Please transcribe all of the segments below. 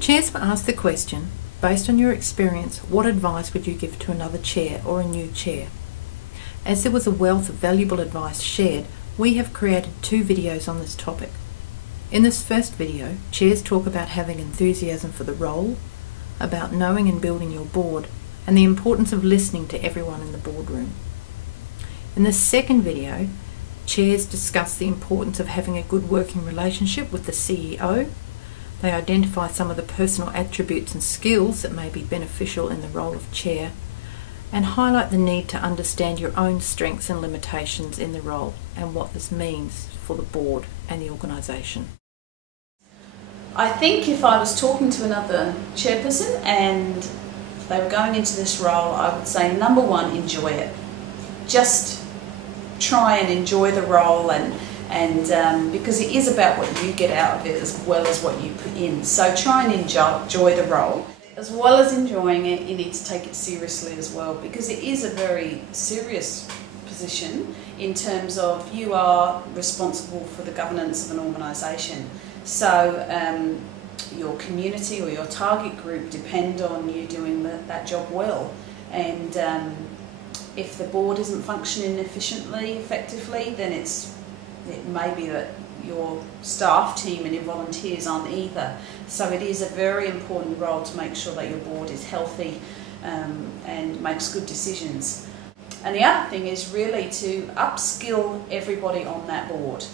Chairs were asked the question, based on your experience, what advice would you give to another chair or a new chair? As there was a wealth of valuable advice shared, we have created 2 videos on this topic. In this first video, chairs talk about having enthusiasm for the role, about knowing and building your board, and the importance of listening to everyone in the boardroom. In the second video, chairs discuss the importance of having a good working relationship with the CEO. They identify some of the personal attributes and skills that may be beneficial in the role of chair, and highlight the need to understand your own strengths and limitations in the role and what this means for the board and the organisation. I think if I was talking to another chairperson and they were going into this role, I would say number 1, enjoy it. Just try and enjoy the role, and because it is about what you get out of it as well as what you put in. So try and enjoy the role. As well as enjoying it, you need to take it seriously as well, because it is a very serious position in terms of you are responsible for the governance of an organisation. So your community or your target group depend on you doing that job well, and if the board isn't functioning effectively, then it may be that your staff team and your volunteers aren't either. So it is a very important role to make sure that your board is healthy and makes good decisions. And the other thing is really to upskill everybody on that board.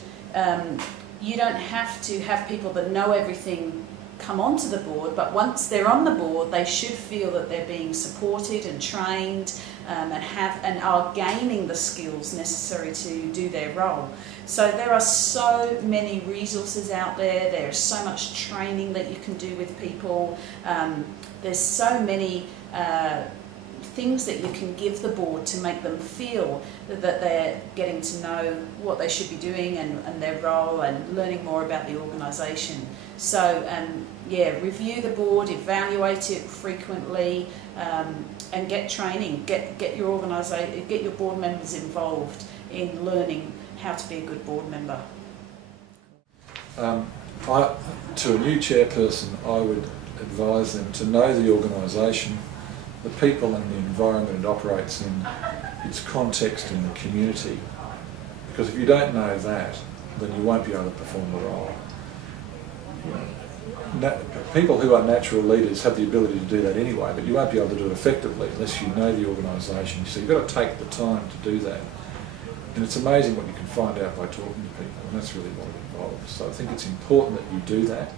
You don't have to have people that know everything come onto the board, but once they're on the board, they should feel that they're being supported and trained and are gaining the skills necessary to do their role. So there are so many resources out there. There's so much training that you can do with people. There's so many things that you can give the board to make them feel that they're getting to know what they should be doing and their role, and learning more about the organisation. So yeah, review the board, evaluate it frequently, and get training. Get your board members involved in learning how to be a good board member. To a new chairperson, I would advise them to know the organisation, the people and the environment it operates in, its context in the community. Because if you don't know that, then you won't be able to perform the role. People who are natural leaders have the ability to do that anyway, but you won't be able to do it effectively unless you know the organisation. So you've got to take the time to do that. And it's amazing what you can find out by talking to people, and that's really what it involves. So I think it's important that you do that.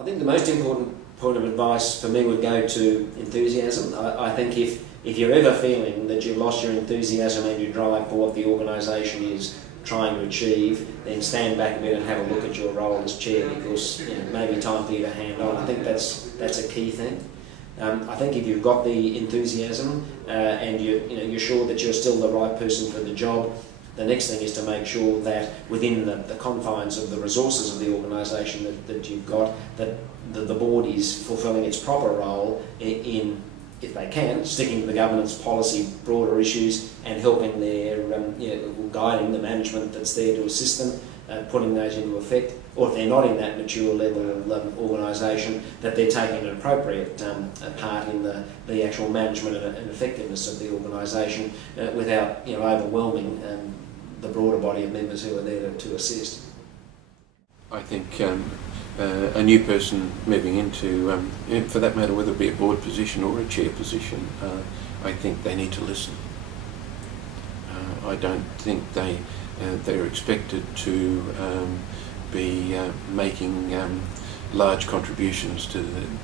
I think the most important point of advice for me would go to enthusiasm. I think if you're ever feeling that you've lost your enthusiasm and your drive for what the organisation is trying to achieve, then stand back a bit and have a look at your role as chair, because maybe time for you to hand on. I think that's a key thing. I think if you've got the enthusiasm and you're sure that you're still the right person for the job, the next thing is to make sure that within the confines of the resources of the organisation that you've got, that the board is fulfilling its proper role in, if they can, sticking to the governance policy, broader issues, and helping their, guiding the management that's there to assist them, putting those into effect. Or if they're not in that mature level of organisation, that they're taking an appropriate part in the actual management and effectiveness of the organisation without overwhelming the broader body of members who are there to assist. I think a new person moving into, for that matter, whether it be a board position or a chair position, I think they need to listen. I don't think they're expected to be making large contributions to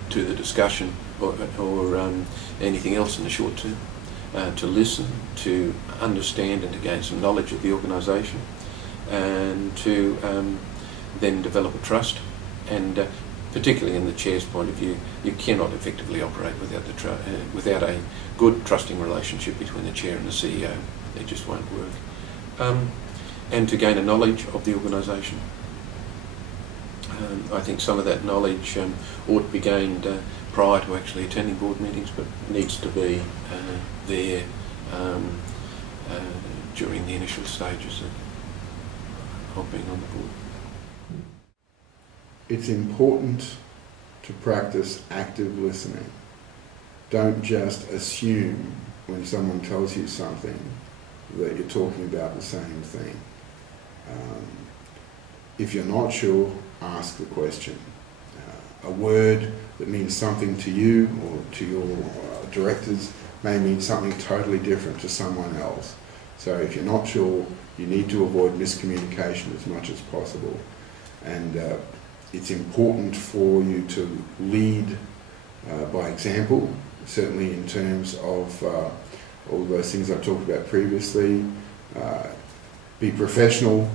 the discussion or anything else in the short term. To listen, to understand and to gain some knowledge of the organisation, and to then develop a trust. And particularly in the chair's point of view, you cannot effectively operate without a good trusting relationship between the chair and the CEO. It just won't work. And to gain a knowledge of the organisation. I think some of that knowledge ought to be gained prior to actually attending board meetings, but needs to be there during the initial stages of being on the board. It's important to practice active listening. Don't just assume when someone tells you something that you're talking about the same thing. If you're not sure, ask the question. A word that means something to you or to your directors may mean something totally different to someone else. So if you're not sure, you need to avoid miscommunication as much as possible. And it's important for you to lead by example, certainly in terms of all those things I've talked about previously. Be professional,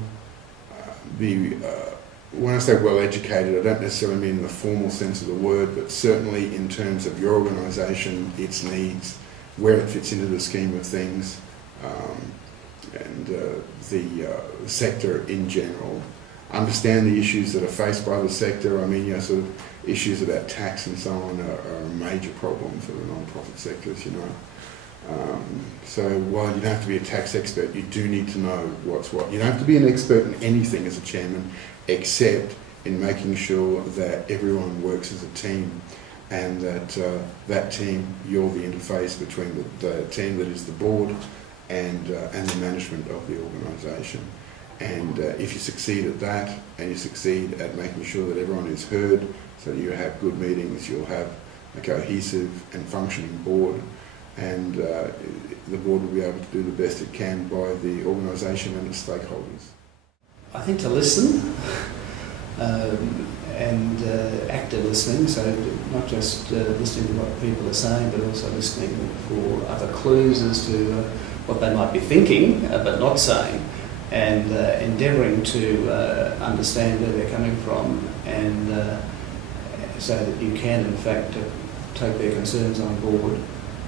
when I say well educated, I don't necessarily mean in the formal sense of the word, but certainly in terms of your organisation, its needs, where it fits into the scheme of things, and the sector in general. Understand the issues that are faced by the sector. I mean, sort of issues about tax and so on are a major problem for the non-profit sectors, So while you don't have to be a tax expert, you do need to know what's what. You don't have to be an expert in anything as a chairman, except in making sure that everyone works as a team, and that that team, you're the interface between the team that is the board and the management of the organisation. And if you succeed at that, and you succeed at making sure that everyone is heard, so you have good meetings, you'll have a cohesive and functioning board, and the board will be able to do the best it can by the organisation and its stakeholders. I think to listen and active listening, so not just listening to what people are saying, but also listening for other clues as to what they might be thinking but not saying, and endeavouring to understand where they're coming from, and so that you can in fact take their concerns on board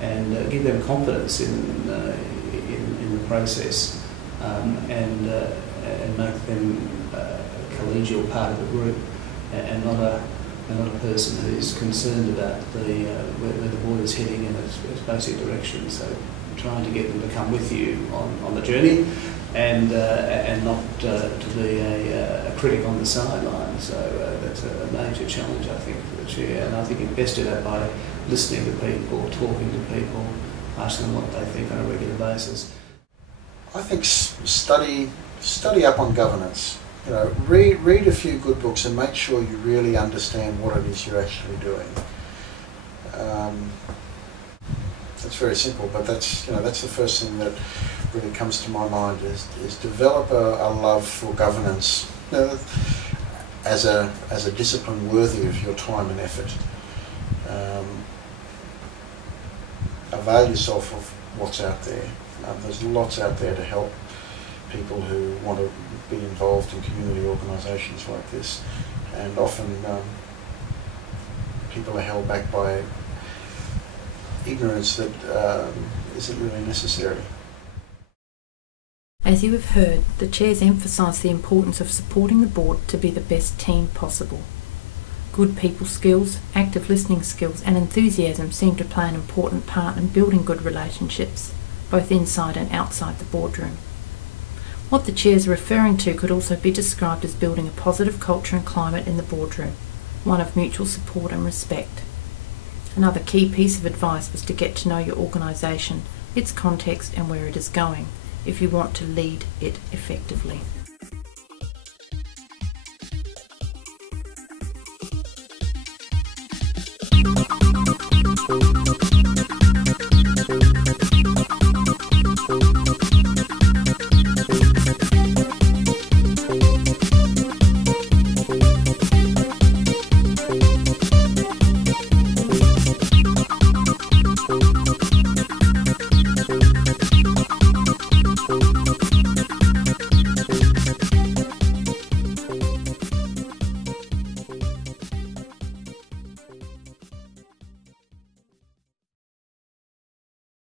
and give them confidence in the process, and make them a collegial part of the group, and not a person who's concerned about where the board is heading in its basic direction. So trying to get them to come with you on the journey, and not to be a critic on the sideline. So that's a major challenge, I think, for the chair, and I think you best do that by listening to people, talking to people, asking them what they think on a regular basis. I think study up on governance. Read a few good books and make sure you really understand what it is you're actually doing. It's very simple, but that's the first thing that really comes to my mind is develop a love for governance as a discipline worthy of your time and effort. Avail yourself of what's out there. There's lots out there to help people who want to be involved in community organisations like this, and often people are held back by ignorance that isn't really necessary. As you have heard, the chairs emphasise the importance of supporting the board to be the best team possible. Good people skills, active listening skills and enthusiasm seem to play an important part in building good relationships, both inside and outside the boardroom. What the chairs are referring to could also be described as building a positive culture and climate in the boardroom, one of mutual support and respect. Another key piece of advice was to get to know your organisation, its context and where it is going, if you want to lead it effectively.